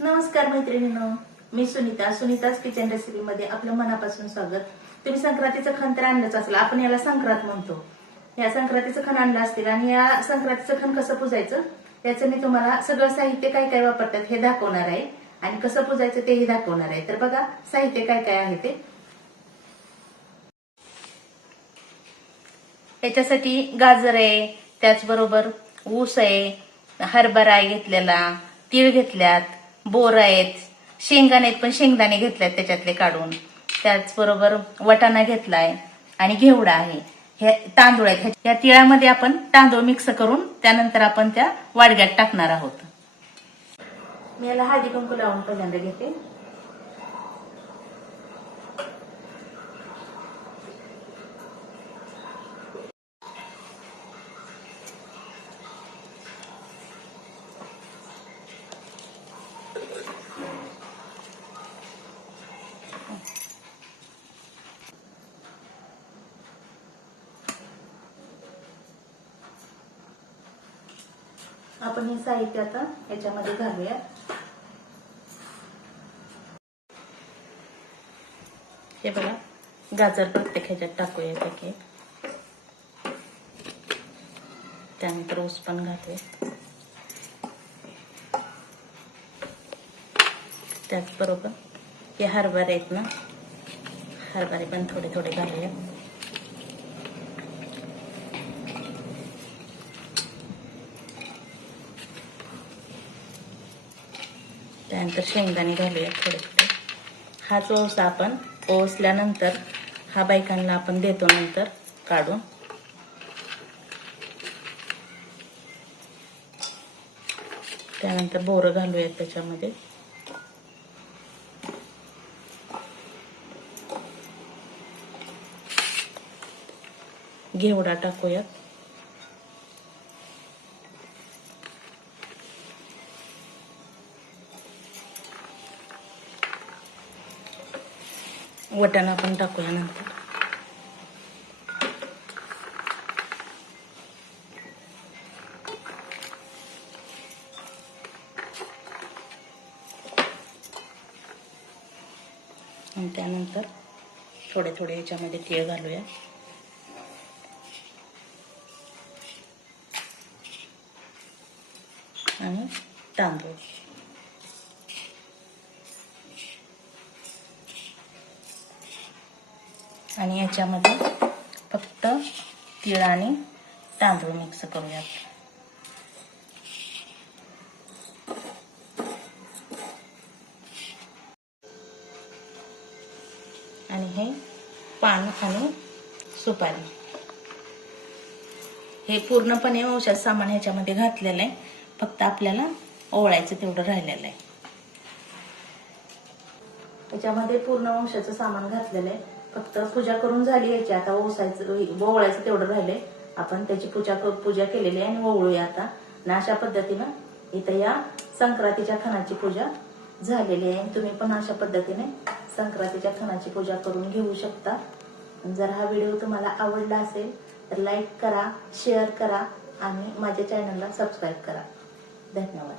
नमस्कार मैत्रिणींनो मी सुनीता सुनीताच किचन रेसिपी मध्ये आपलं मनापासून स्वागत. तुम्ही संक्रांतीचं खण तर आणलंच असेल आपण याला संक्रांत म्हणतो. या संक्रांतीचं खण आणलं असतील आणि या संक्रांतीचं खण कसं पुजायचं याचं मी तुम्हाला सगळं साहित्य काय काय वापरतात हे दाखवणार आहे. आणि कसं पुजायचं तेही दाखवणार आहे. तर बघा साहित्य काय काय आहे ते. याच्यासाठी गाजर आहे त्याचबरोबर ऊस आहे हरभरा आहे घेतलेला तीळ घेतल्यात बोर आहेत. शेंगदाणे आहेत पण शेंगदाणे घेतल्यात त्याच्यातले काढून. त्याचबरोबर वटाणा घेतलाय आणि घेवडा आहे. हे तांदूळ आहेत. या तिळामध्ये आपण तांदूळ मिक्स करून त्यानंतर आपण त्या वाडग्यात टाकणार आहोत. मी याला हळदी कुंकू लावून पहिल्यांदा घेते. आपण हे साहित्य आता याच्यामध्ये घालूया. हे बघा गाजर प्रत्येक ह्याच्यात टाकूया एक एक. त्यानंतर ऊस पण घालूया. त्याचबरोबर हे हरभरे आहेत ना हरभरे पण थोडे थोडे घालूया. त्यानंतर शेंगदाणे घालूया थोडे थोडे हाच ओस आपण ओसल्यानंतर हा बायकांना आपण देतो नंतर काढून. त्यानंतर बोरं घालूयात त्याच्यामध्ये. घेवडा टाकूयात. वटाणा पण टाकूया नंतर. आणि त्यानंतर थोडे थोडे याच्यामध्ये तीळ घालूया. आणि तांदूळ. आणि याच्यामध्ये फक्त तीळ आणि तांदूळ मिक्स करूयात. आणि हे पान आणि सुपारी. हे पूर्णपणे औषध सामान ह्याच्यामध्ये घातलेलं आहे. फक्त आपल्याला ओळायचं तेवढं राहिलेलं आहे. त्याच्यामध्ये पूर्ण वंशाचं सामान घातलेलं आहे. फक्त पूजा करून झाली याची. आता ओसायचं ओवळायचं तेवढं राहिलंय. आपण त्याची पूजा पूजा केलेली आहे आणि ओवळूया आता. आणि अशा पद्धतीनं इथं या संक्रांतीच्या खणाची पूजा झालेली आहे. आणि तुम्ही पण अशा पद्धतीने संक्रांतीच्या खणाची पूजा करून घेऊ शकता. जर हा व्हिडिओ तुम्हाला आवडला असेल तर लाईक करा शेअर करा आणि माझ्या चॅनलला सबस्क्राईब करा. धन्यवाद.